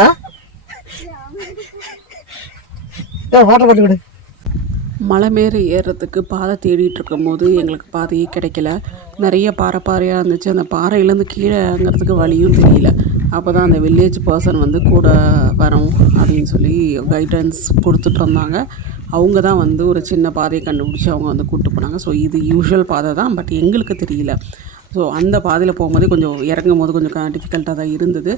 ஆ? Water bottle மலை மேலே ஏறுறதுக்கு பாதை தேடிட்டு இருக்கும்போது எங்களுக்கு பாதையே கிடைக்கல. நிறைய பாறை பாறையாக இருந்துச்சு. அந்த பாறையிலேருந்து கீழே இறங்குறதுக்கு வழியும் தெரியல. அப்போ தான் அந்த வில்லேஜ் பர்சன் வந்து கூட வரோம் அப்படின்னு சொல்லி கைடன்ஸ் கொடுத்துட்டு இருந்தாங்க அவங்க தான் வந்து ஒரு சின்ன பாதையை கண்டுபிடிச்சி அவங்க வந்து கூப்பிட்டு போனாங்க. ஸோ இது யூஷுவல் பாதை தான் பட் எங்களுக்கு தெரியல. ஸோ அந்த பாதையில் போகும்போது கொஞ்சம் இறங்கும் போது கொஞ்சம் டிஃபிகல்ட்டாக தான் இருந்தது.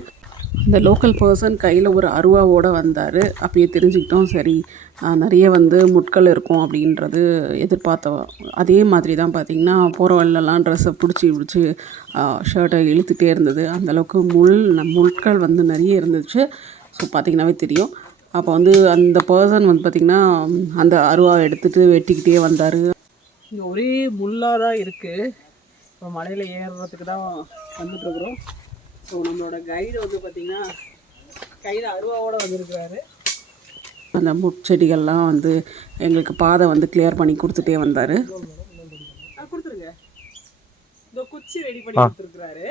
இந்த லோக்கல் பர்சன் கையில் ஒரு அருவாவோடு வந்தார். அப்பயே தெரிஞ்சுக்கிட்டோம் சரி நிறைய வந்து முட்கள் இருக்கும் அப்படின்றது எதிர்பார்த்தோம் அதே மாதிரி தான் பார்த்திங்கன்னா போகிற வழிலலாம் ட்ரெஸ்ஸை பிடிச்சி பிடிச்சி ஷர்ட்டை இழுத்துகிட்டே இருந்தது. அந்தளவுக்கு முள் முட்கள் வந்து நிறைய இருந்துச்சு. ஸோ பார்த்திங்கனாவே தெரியும். அப்போ வந்து அந்த பர்சன் வந்து பார்த்திங்கன்னா அந்த அருவாவை எடுத்துகிட்டு வெட்டிக்கிட்டே வந்தார். இங்கே ஒரே முள்ளாக தான் இருக்குது இப்போ மலையில் ஏறுறதுக்கு தான் வந்துட்டுருக்குறோம். ஸோ நம்மளோட கைடு வந்து பார்த்திங்கன்னா கையில் அருவாவோட வந்திருக்கிறாரு. அந்த முட்செடிகள்லாம் வந்து எங்களுக்கு பாதை வந்து கிளியர் பண்ணி கொடுத்துட்டே வந்தார். கொடுத்துருங்க. இந்த குச்சி ரெடி பண்ணி கொடுத்துருக்குறாரு.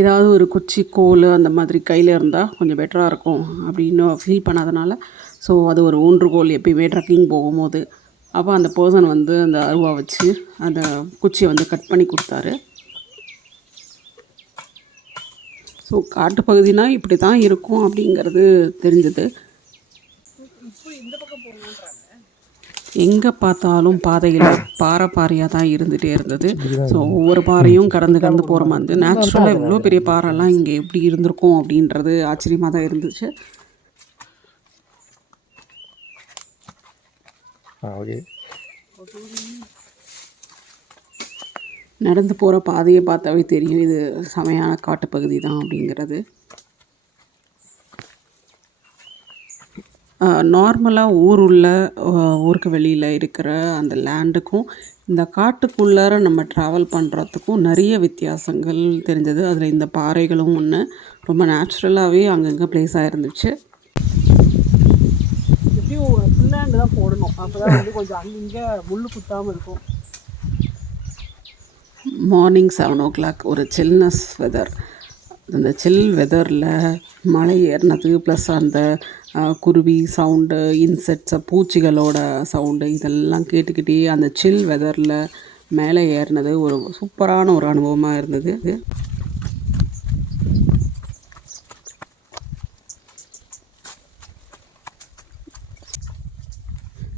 ஏதாவது ஒரு குச்சி கோல் அந்த மாதிரி கையில் இருந்தால் கொஞ்சம் பெட்டராக இருக்கும். அப்படின்னு ஃபீல் பண்ணாதனால ஸோ அது ஒரு ஊன்றுகோல் எப்பயுமே ட்ரக்கிங் போகும்போது. அப்போ அந்த பர்சன் வந்து அந்த அருவா வச்சு அந்த குச்சியை வந்து கட் பண்ணி கொடுத்தாரு. ஸோ காட்டுப்பகுதினா இப்படி தான் இருக்கும் அப்படிங்கிறது தெரிஞ்சது. எங்கே பார்த்தாலும் பாதையில் பாறை பாறையாக தான் இருந்துகிட்டே இருந்தது. ஸோ ஒவ்வொரு பாறையும் கடந்து கடந்து போகிற மாதிரி நேச்சுரலாக இவ்வளோ பெரிய பாறைலாம் இங்கே எப்படி இருந்திருக்கும் அப்படின்றது ஆச்சரியமாக தான் இருந்துச்சு. ஆ நடந்து போகிற பாதையை பார்த்தாவே தெரியும். இது செமையான காட்டுப்பகுதி தான் அப்படிங்கிறது. நார்மலாக ஊர் உள்ள ஊருக்கு வெளியில் இருக்கிற அந்த லேண்டுக்கும் இந்த காட்டுக்குள்ளார நம்ம ட்ராவல் பண்ணுறதுக்கும் நிறைய வித்தியாசங்கள் தெரிஞ்சது. அதில் இந்த பாறைகளும் ஒன்று ரொம்ப நேச்சுரலாகவே அங்கங்கே ப்ளேஸ் ஆகிருந்துச்சு எப்படியும் தான் போடணும். அப்போ தான் வந்து கொஞ்சம் அங்கங்கே முள் குத்தாமல் இருக்கும். மார்னிங் செவன் ஓ கிளாக் ஒரு சில்னஸ் வெதர் அந்த சில் வெதரில் மலை ஏறினது ப்ளஸ் அந்த குருவி சவுண்டு இன்செட்ஸை பூச்சிகளோட சவுண்டு இதெல்லாம் கேட்டுக்கிட்டே அந்த சில் வெதரில் மேலே ஏறினது ஒரு சூப்பரான ஒரு அனுபவமாக இருந்தது.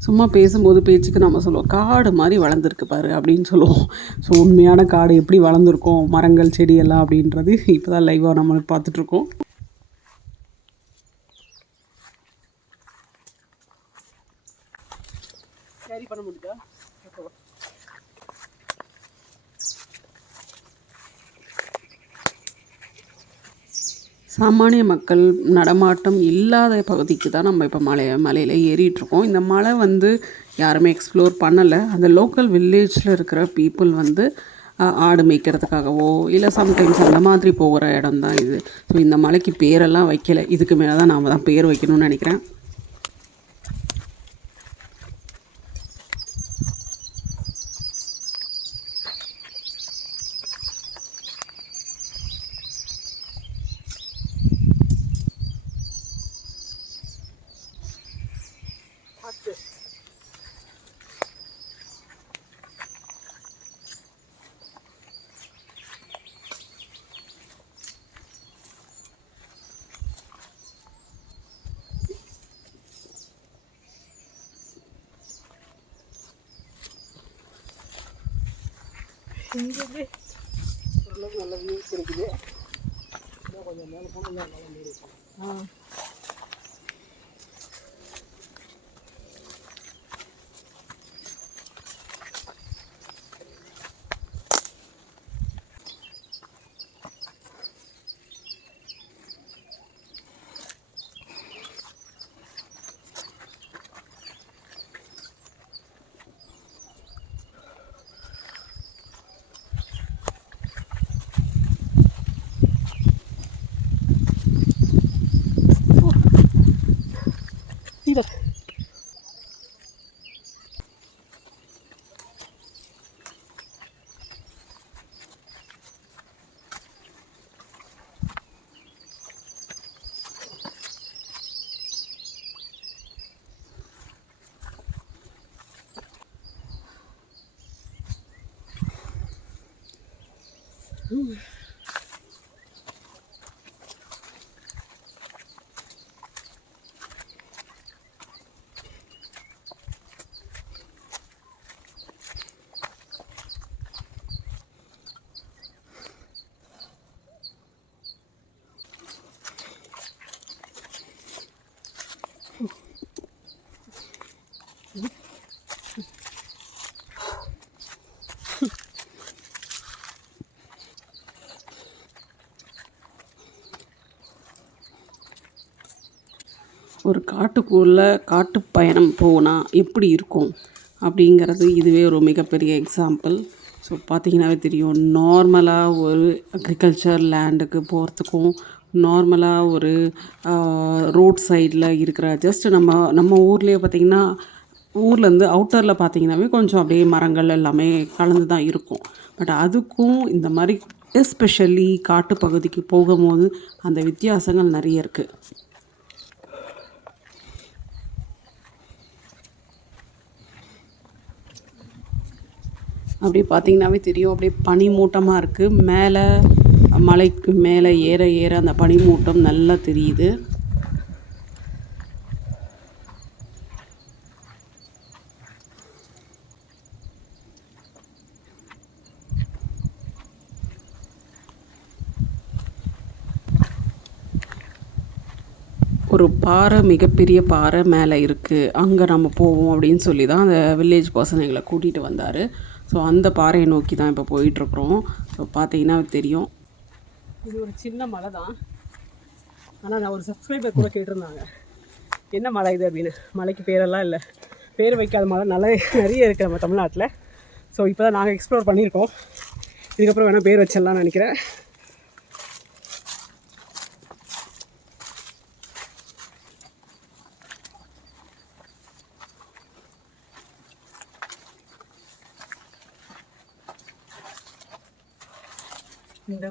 சும்மா பேசும்போது பேச்சுக்கு நம்ம சொல்லுவோம் காடு மாதிரி வளர்ந்துருக்கு பாரு அப்படின்னு சொல்லுவோம். ஸோ உண்மையான காடு எப்படி வளர்ந்துருக்கோம் மரங்கள் செடியெல்லாம் அப்படின்றது இப்போ தான் லைவாக நம்ம பார்த்துட்ருக்கோம் சாமானிய மக்கள் நடமாட்டம் இல்லாத பகுதிக்கு தான் நம்ம இப்போ மலை மலையில் ஏறிட்டுருக்கோம். இந்த மலை வந்து யாருமே எக்ஸ்ப்ளோர் பண்ணலை. அந்த லோக்கல் வில்லேஜில் இருக்கிற பீப்புள் வந்து ஆடு மேய்க்கிறதுக்காகவோ இல்லை சம்டைம்ஸ் அந்த மாதிரி போகிற இடம் தான் இது. ஸோ இந்த மலைக்கு பேரெல்லாம் வைக்கல. இதுக்கு மேலே தான் நாம் தான் பேர் வைக்கணும்னு நினைக்கிறேன். ஓரளவுக்கு நல்ல வியூஸ் இருக்குது இன்னும் கொஞ்சம் மேலே போனால் நல்லா மாறி இருக்கும் ஆ ஒரு காட்டுக்குள்ளே காட்டு பயணம் போனால் எப்படி இருக்கும்? அப்படிங்கிறது இதுவே ஒரு மிகப்பெரிய எக்ஸாம்பிள் ஸோ பார்த்தீங்கன்னாவே தெரியும். நார்மலாக ஒரு அக்ரிகல்ச்சர் லேண்டுக்கு போகிறதுக்கும் நார்மலாக ஒரு ரோட் சைடில் இருக்கிற ஜஸ்ட் நம்ம நம்ம ஊர்லேயே பார்த்திங்கன்னா ஊர்லேருந்து அவுட்டரில் பார்த்தீங்கன்னாவே கொஞ்சம் அப்படியே மரங்கள் எல்லாமே கலந்து தான் இருக்கும். பட் அதுக்கும் இந்த மாதிரி எஸ்பெஷலி காட்டுப்பகுதிக்கு போகும்போது அந்த வித்தியாசங்கள் நிறைய இருக்குது அப்படியே பார்த்திங்கனாவே தெரியும். அப்படியே பனி மூட்டமாக இருக்குது மேலே மலைக்கு மேலே ஏற ஏற அந்த பனி மூட்டம் நல்லா தெரியுது. ஒரு பாறை மிகப்பெரிய பாறை மேலே இருக்குது அங்கே நம்ம போவோம் அப்படின்னு சொல்லி தான் அந்த வில்லேஜ் பர்சன் எங்களை கூட்டிகிட்டு வந்தார். ஸோ அந்த பாறையை நோக்கி தான் இப்போ போயிட்டுருக்குறோம். ஸோ பார்த்தீங்கன்னா தெரியும். இது ஒரு சின்ன மலை தான் ஆனால் நான் ஒரு சப்ஸ்கிரைபர் கூட கேட்டிருந்தாங்க. என்ன மலை இது அப்படின்னு? மலைக்கு பேரெல்லாம் இல்லை. பேர் வைக்காத மலை நல்லா நிறைய இருக்குது நம்ம தமிழ்நாட்டில். ஸோ இப்போ தான் நாங்கள் எக்ஸ்ப்ளோர் பண்ணியிருக்கோம். இதுக்கப்புறம் வேணால் பேர் வச்சிடலாம்னு நினைக்கிறேன்.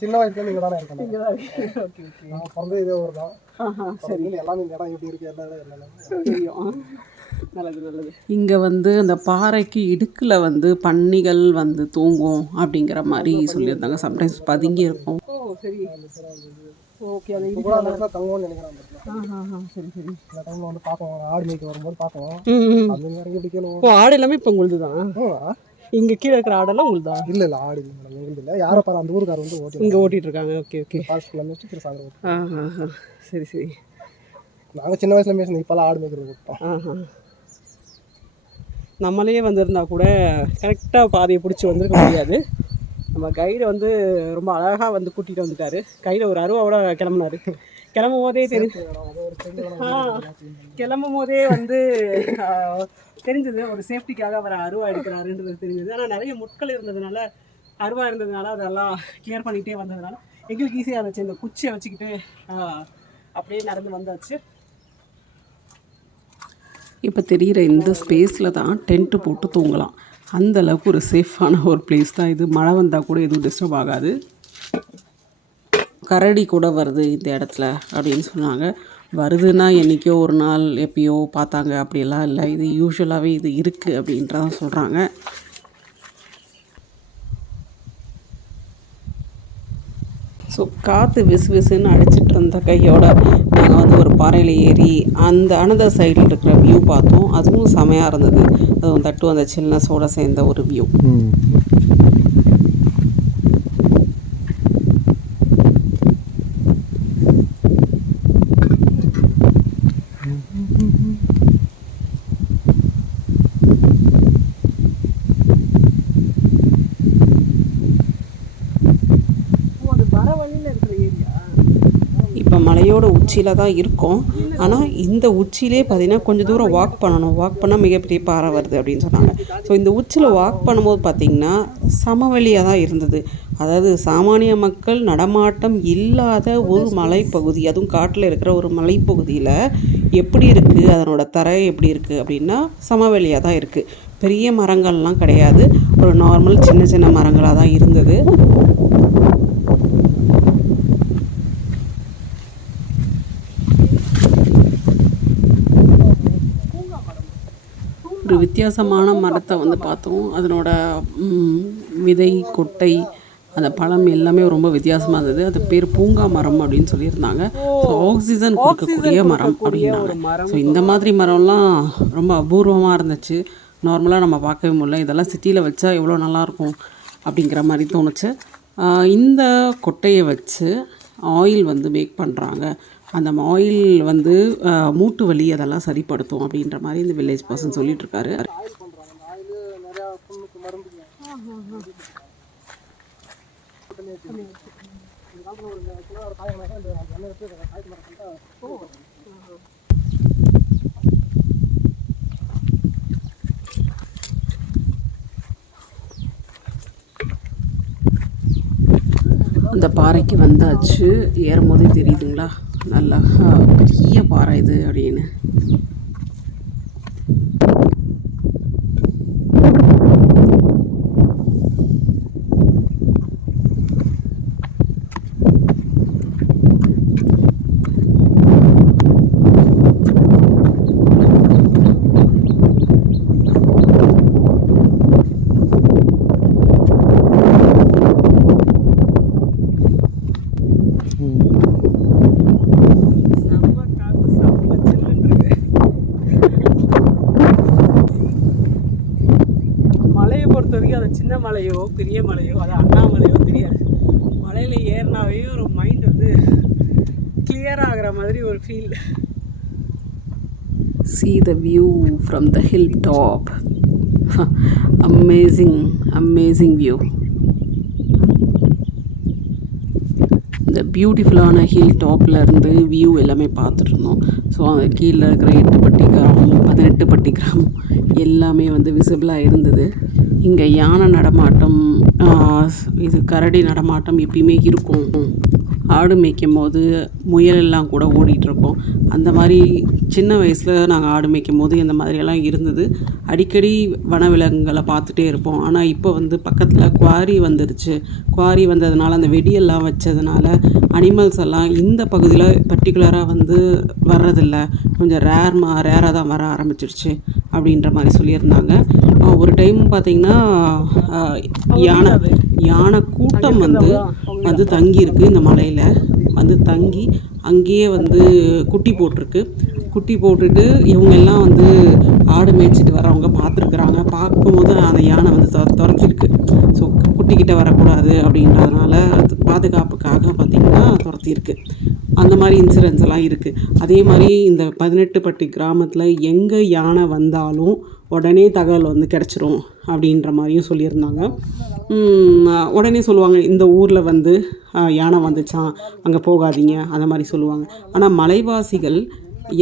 சின்ன வயசுல இங்க தானே இருக்கேன் இங்கே தான் இருக்கு ஓகே ஓகே நான் பிறந்த இதே ஊர் தான். எல்லாமே இந்த இடம் எப்படி இருக்கு தெரியும். இங்கே வந்து அந்த பாறைக்கு இடுக்கில் வந்து பன்னிகள் வந்து தூங்கும் அப்படிங்கிற மாதிரி சொல்லியிருந்தாங்க. சம்டைம்ஸ் பதுங்கி இருக்கும் ஓ சரி. ஓகே அது தங்குவோம்னு நினைக்கிறேன் சரி சரி. இந்த டைம்ல வந்து பார்ப்போம். ஆடு மேய்க்க வரும்போது பார்ப்போம். ஆடு எல்லாமே இப்போ உங்களுது தான் இங்கே கீழே இருக்கிற ஆடெல்லாம் உங்களுது? தான் இல்ல இல்ல ஆடு இல்லை மேடம். எங்களுக்கு இல்லை. யாரோ பாரு அந்த ஊருக்காரர் வந்து ஓட்டி இங்கே ஓட்டிட்டு இருக்காங்க. Okay okay. ஃபால்ஸ் ஃபுல்லாக திரு சாகர் ஓட்டி ஆஹா. சரி சரி. நாங்க சின்ன வயசுல மேய்ச்சோம் இப்போல்லாம் ஆடு மேய்க்கிறது விட்டோம் ஆஹா. நம்மளே வந்திருந்தா கூட கரெக்டாக பாதையை பிடிச்சி வந்திருக்க முடியாது. நம்ம கைடு வந்து ரொம்ப அழகாக வந்து கூட்டிகிட்டு வந்துட்டாரு. கையில் ஒரு அருவாவோட கிளம்புனாரு. கிளம்பும் போதே தெரிஞ்சு ஆ, கிளம்பும் போதே வந்து ஆ, தெரிஞ்சது ஒரு சேஃப்டிக்காக அவர் அருவா எடுக்கிறாருன்றது தெரிஞ்சது. ஆனால் நிறைய முட்கள் இருந்ததுனால அருவா இருந்ததுனால அதெல்லாம் கிளியர் பண்ணிகிட்டே வந்ததுனால எங்களுக்கு ஈஸியாக இருந்துச்சு. இந்த குச்சியை வச்சுக்கிட்டு அப்படியே நடந்து வந்தாச்சு. இப்போ தெரிகிற இந்த ஸ்பேஸில் தான் டென்ட்டு போட்டு தூங்கலாம். அந்த அளவுக்கு ஒரு சேஃபான ஒரு பிளேஸ் தான் இது. மழை வந்தால் கூட எதுவும் டிஸ்டர்ப் ஆகாது. கரடி கூட வருது இந்த இடத்துல அப்படின்னு சொன்னாங்க. வருதுன்னா என்றைக்கோ ஒரு நாள் எப்பயோ பார்த்தாங்க அப்படிலாம் இல்லை. இது யூஸ்வலாகவே இது இருக்குது அப்படின்றதான் சொல்கிறாங்க ஸோ காற்று விசு விசுன்னு அடிச்சிட்டு இருந்த கையோட நாங்கள் வந்து ஒரு பாறையில் ஏறி அந்த அனதர் சைடில் இருக்கிற வியூ பார்த்தோம். அதுவும் செமையாக இருந்தது. அதுவும் தட்டு அந்த சில்னஸோட சேர்ந்த ஒரு வியூ ஓ அது வர வழியில் இருக்கிற ஏரியா இப்போ மலையோட உச்சியில் தான் இருக்கும். ஆனால் இந்த உச்சியிலே பார்த்தீங்கன்னா கொஞ்சம் தூரம் வாக் பண்ணணும். வாக் பண்ணால் மிகப்பெரிய பாறை வருது அப்படின்னு சொன்னாங்க. ஸோ இந்த உச்சியில் வாக் பண்ணும்போது பார்த்திங்கன்னா சமவெளியாக தான் இருந்தது. அதாவது சாமானிய மக்கள் நடமாட்டம் இல்லாத ஒரு மலைப்பகுதி அதுவும் காட்டில் இருக்கிற ஒரு மலைப்பகுதியில் எப்படி இருக்குது அதனோட தரை எப்படி இருக்குது அப்படின்னா சமவெளியாக தான் இருக்குது பெரிய மரங்கள்லாம் கிடையாது. ஒரு நார்மல் சின்ன சின்ன மரங்களாக தான் இருந்தது. ஒரு வித்தியாசமான மரத்தை வந்து பார்த்தோம். அதனோட விதை கொட்டை அந்த பழம் எல்லாமே ரொம்ப வித்தியாசமாக இருந்தது. அது பேர் பூங்கா மரம் அப்படின்னு சொல்லியிருந்தாங்க. ஸோ ஆக்சிஜன் கொடுக்கக்கூடிய மரம் அப்படின்னாங்க. ஸோ இந்த மாதிரி மரம்லாம் ரொம்ப அபூர்வமாக இருந்துச்சு. நார்மலாக நம்ம பார்க்கவே முடியல. இதெல்லாம் சிட்டியில் வச்சா எவ்வளோ நல்லாயிருக்கும் அப்படிங்கிற மாதிரி தோணுச்சு. இந்த கொட்டையை வச்சு ஆயில் வந்து மேக் பண்ணுறாங்க அந்த ஆயில் வந்து மூட்டு வலி அதெல்லாம் சரிப்படுத்தும் அப்படின்ற மாதிரி இந்த வில்லேஜ் பர்சன் சொல்லிட்டு இருக்காரு. அந்த பாறைக்கு வந்தாச்சு. ஏறும்போதே தெரியுதுங்களா? நல்லா பெரிய பாறை இது அப்படின்னு செம்ம காத்து செம்ம சில்லுன்னு இருக்கு மலையை பொறுத்த வரைக்கும் அது சின்ன மலையோ பெரிய மலையோ அது அண்ணாமலையோ தெரியாது. மலையில் ஏறினாவே ஒரு மைண்ட் வந்து கிளியர் ஆகிற மாதிரி ஒரு feel see the view from the hilltop. Amazing amazing view. இந்த பியூட்டிஃபுல்லான ஹில் டாப்பில் இருந்து வியூ எல்லாமே பார்த்துட்ருந்தோம் ஸோ அங்கே கீழே இருக்கிற எட்டு பட்டி கிராமம் பதினெட்டு பட்டி கிராமம் எல்லாமே வந்து விசிபிளாக இருந்தது. இங்கே யானை நடமாட்டம் இது கரடி நடமாட்டம் எப்பயுமே இருக்கும். ஆடு மேய்க்கும் போது முயல் எல்லாம் கூட ஓடிட்டு இருக்கோம் அந்த மாதிரி சின்ன வயசில் நாங்கள் ஆடு மேய்க்கும் போது இந்த மாதிரியெல்லாம் இருந்தது. அடிக்கடி வனவிலங்குகளை பார்த்துட்டே இருப்போம். ஆனால் இப்போ வந்து பக்கத்தில் குவாரி வந்துருச்சு. குவாரி வந்ததுனால அந்த வெடியெல்லாம் வச்சதுனால அனிமல்ஸ் எல்லாம் இந்த பகுதியில் பர்டிகுலராக வந்து வர்றதில்ல. கொஞ்சம் ரேர்மா ரேராக தான் வர ஆரம்பிச்சிருச்சு அப்படின்ற மாதிரி சொல்லியிருந்தாங்க. ஒரு டைம் பார்த்தீங்கன்னா யானை யானை கூட்டம் வந்து வந்து தங்கி இருக்கு இந்த மலையில். வந்து தங்கி அங்கேயே வந்து குட்டி போட்டிருக்கு. குட்டி போட்டுட்டு இவங்க எல்லாம் வந்து ஆடு மேய்ச்சிட்டு வரவங்க பார்த்துருக்குறாங்க பார்க்கும்போது அந்த யானை வந்து துரத்திருக்கு. ஸோ குட்டிக்கிட்ட வரக்கூடாது அப்படின்றதுனால அது பாதுகாப்புக்காக பார்த்திங்கன்னா துரத்திருக்கு. அந்த மாதிரி இன்சிடென்ட்ஸ் எல்லாம் இருக்குது அதே மாதிரி இந்த பதினெட்டு பட்டி கிராமத்தில் எங்கே யானை வந்தாலும் உடனே தகவல் வந்து கிடச்சிரும் அப்படின்ற மாதிரியும் சொல்லியிருந்தாங்க. உடனே சொல்லுவாங்க இந்த ஊரில் வந்து யானை வந்துச்சான் அங்கே போகாதீங்க அந்த மாதிரி சொல்லுவாங்க. ஆனால் மலைவாசிகள்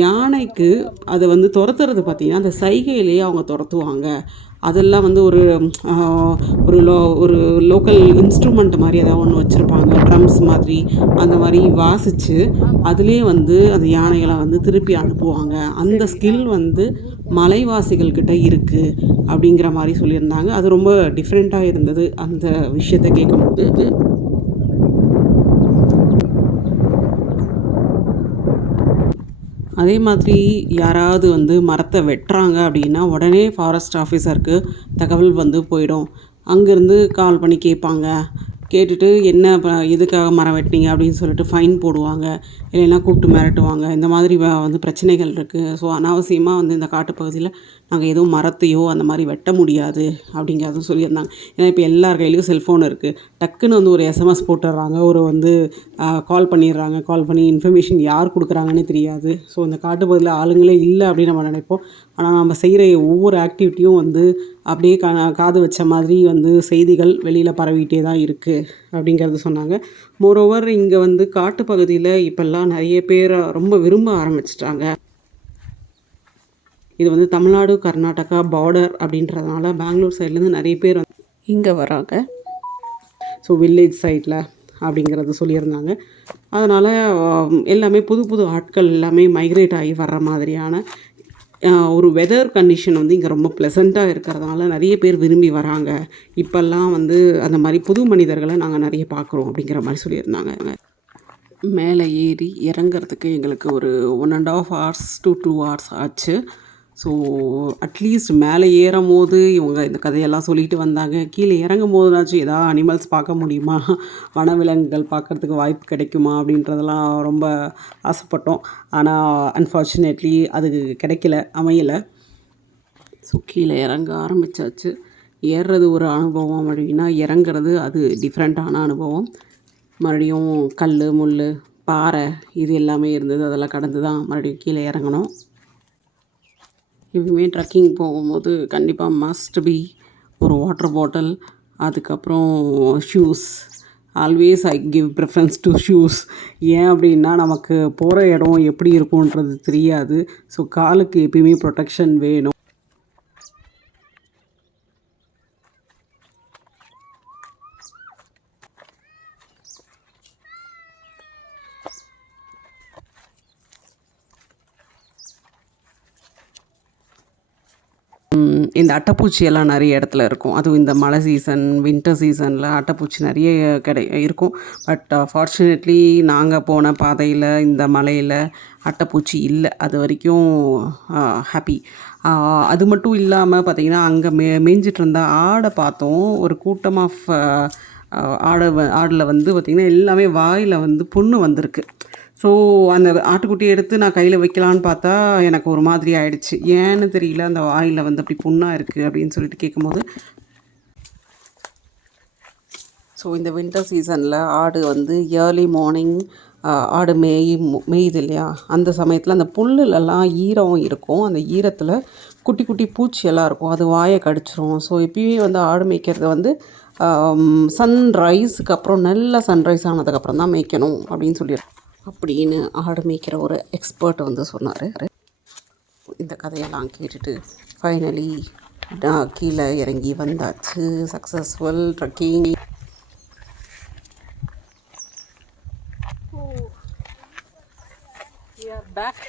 யானைக்கு அதை வந்து துரத்துறது பார்த்திங்கன்னா அந்த சைகையிலேயே அவங்க துரத்துவாங்க. அதெல்லாம் வந்து ஒரு ஒரு லோ ஒரு லோக்கல் இன்ஸ்ட்ருமெண்ட் மாதிரி ஏதாவது ஒன்று வச்சுருப்பாங்க ட்ரம்ஸ் மாதிரி அந்த மாதிரி வாசித்து அதுலேயே வந்து அந்த யானைகளை வந்து திருப்பி அனுப்புவாங்க. அந்த ஸ்கில் வந்து மலைவாசிகள்கிட்ட இருக்குது அப்படிங்கிற மாதிரி சொல்லியிருந்தாங்க. அது ரொம்ப டிஃப்ரெண்ட்டாக இருந்தது அந்த விஷயத்தை கேட்கும்போது அதே மாதிரி யாராவது வந்து மரத்தை வெட்டுறாங்க அப்படின்னா உடனே ஃபாரஸ்ட் ஆஃபீஸருக்கு தகவல் வந்து போயிடும். அங்கேருந்து கால் பண்ணி கேட்பாங்க. கேட்டுட்டு என்ன ப- எதுக்காக மரம் வெட்டினீங்க அப்படின்னு சொல்லிட்டு ஃபைன் போடுவாங்க. இல்லைன்னா கூப்பிட்டு மிரட்டுவாங்க. இந்த மாதிரி வந்து பிரச்சனைகள் இருக்குது ஸோ அனாவசியமாக வந்து இந்த காட்டுப்பகுதியில் நாங்கள் எதுவும் மரத்தையோ அந்த மாதிரி வெட்ட முடியாது அப்படிங்கிறதும் சொல்லியிருந்தாங்க. ஏன்னா இப்போ எல்லார் கையிலையும் செல்ஃபோன் இருக்குது டக்குன்னு வந்து ஒரு எஸ்எம்எஸ் போட்டுடுறாங்க ஒரு வந்து கால் பண்ணிடுறாங்க கால் பண்ணி இன்ஃபர்மேஷன் யார் கொடுக்குறாங்கன்னே தெரியாது. ஸோ இந்த காட்டுப்பகுதியில் ஆளுங்களே இல்லை அப்படின்னு நம்ம நினைப்போம். ஆனால் நம்ம செய்கிற ஒவ்வொரு ஆக்டிவிட்டியும் வந்து அப்படியே கா காது வச்ச மாதிரி வந்து செய்திகள் வெளியில் பரவிட்டே தான் இருக்குது அப்படிங்கிறது சொன்னாங்க. மோரோவர் இங்கே வந்து காட்டுப்பகுதியில் இப்போல்லாம் நிறைய பேர் ரொம்ப விரும்ப ஆரம்பிச்சிட்டாங்க. இது வந்து தமிழ்நாடு கர்நாடகா பார்டர் அப்படின்றதுனால பெங்களூர் சைட்லேருந்து நிறைய பேர் வந்து இங்கே வராங்க. ஸோ வில்லேஜ் சைடில் அப்படிங்கிறது சொல்லியிருந்தாங்க. அதனால் எல்லாமே புது புது ஆட்கள் எல்லாமே மைக்ரேட் ஆகி வர்ற மாதிரியான ஒரு வெதர் கண்டிஷன் வந்து இங்கே ரொம்ப ப்ளசண்ட்டாக இருக்கிறதுனால நிறைய பேர் விரும்பி வராங்க. இப்போல்லாம் வந்து அந்த மாதிரி புது மனிதர்களை நாங்கள் நிறைய பார்க்குறோம் அப்படிங்கிற மாதிரி சொல்லியிருந்தாங்க மேலே ஏறி இறங்குறதுக்கு எங்களுக்கு ஒரு one and half hours two two hours ஆச்சு. ஸோ அட்லீஸ்ட் மேலே ஏறும் போது இவங்க இந்த கதையெல்லாம் சொல்லிட்டு வந்தாங்க. கீழே இறங்கும் போதுனாச்சும் ஏதாவது அனிமல்ஸ் பார்க்க முடியுமா? வனவிலங்குகள் பார்க்கறதுக்கு வாய்ப்பு கிடைக்குமா? அப்படின்றதெல்லாம் ரொம்ப ஆசைப்பட்டோம். ஆனால் அன்ஃபார்ச்சுனேட்லி அது கிடைக்கல அமையலை. ஸோ கீழே இறங்க ஆரம்பிச்சாச்சு. ஏறுறது ஒரு அனுபவம் அப்படின்னா இறங்குறது அது டிஃப்ரெண்ட்டான அனுபவம். மறுபடியும் கல் முள் பாறை இது எல்லாமே இருந்தது. அதெல்லாம் கடந்து தான் மறுபடியும் கீழே இறங்கணும் எப்பயுமே ட்ரக்கிங் போகும்போது கண்டிப்பாக மஸ்ட் பி ஒரு வாட்டர் பாட்டில் அதுக்கப்புறம் shoes always I give preference to shoes ஏன் அப்படின்னா நமக்கு போகிற இடம் எப்படி இருக்கும்ன்றது தெரியாது. ஸோ காலுக்கு எப்பயுமே ப்ரொடெக்ஷன் வேணும். இந்த அட்டைப்பூச்சி எல்லாம் நிறைய இடத்துல இருக்கும். அதுவும் இந்த மழை சீசன் வின்டர் சீசனில் அட்டைப்பூச்சி நிறைய கிடை இருக்கும். பட் ஃபார்ச்சுனேட்லி நாங்கள் போன பாதையில் இந்த மலையில் அட்டைப்பூச்சி இல்லை. அது வரைக்கும் uh, ஹாப்பி uh, அது மட்டும் இல்லாமல் பார்த்தீங்கன்னா அங்கே மே மேய்ஞ்சிட்டு இருந்த ஆடை பார்த்தோம். ஒரு கூட்டம் ஆஃப் uh, ஆடை ஆடில் வந்து பார்த்திங்கன்னா எல்லாமே வாயில் வந்து புண்ணு வந்திருக்கு. ஸோ அந்த ஆட்டுக்குட்டியை எடுத்து நான் கையில் வைக்கலான்னு பார்த்தா எனக்கு ஒரு மாதிரி ஆயிடுச்சு. ஏன்னு தெரியல அந்த வாயில் வந்து அப்படி புண்ணாக இருக்குது அப்படின்னு சொல்லிட்டு கேட்கும்போது ஸோ இந்த வின்டர் சீசனில் ஆடு வந்து ஏர்லி மார்னிங் ஆடு மேய் மேயுது இல்லையா? அந்த சமயத்தில் அந்த புல்லுலலாம் ஈரம் இருக்கும். அந்த ஈரத்தில் குட்டி குட்டி பூச்சியெல்லாம் இருக்கும். அது வாயை கடிச்சிரும். ஸோ எப்பயுமே வந்து ஆடு மேய்க்கிறது வந்து சன்ரைஸுக்கு அப்புறம் நல்ல சன்ரைஸ் ஆனதுக்கப்புறம் தான் மேய்க்கணும் அப்படின்னு சொல்லிடுறோம் அப்படின்னு ஆடு மேய்க்கிற ஒரு எக்ஸ்பர்ட் வந்து சொன்னார். இந்த கதையெல்லாம் கேட்டுட்டு ஃபைனலி கீழே இறங்கி வந்தாச்சு. Successful trekking back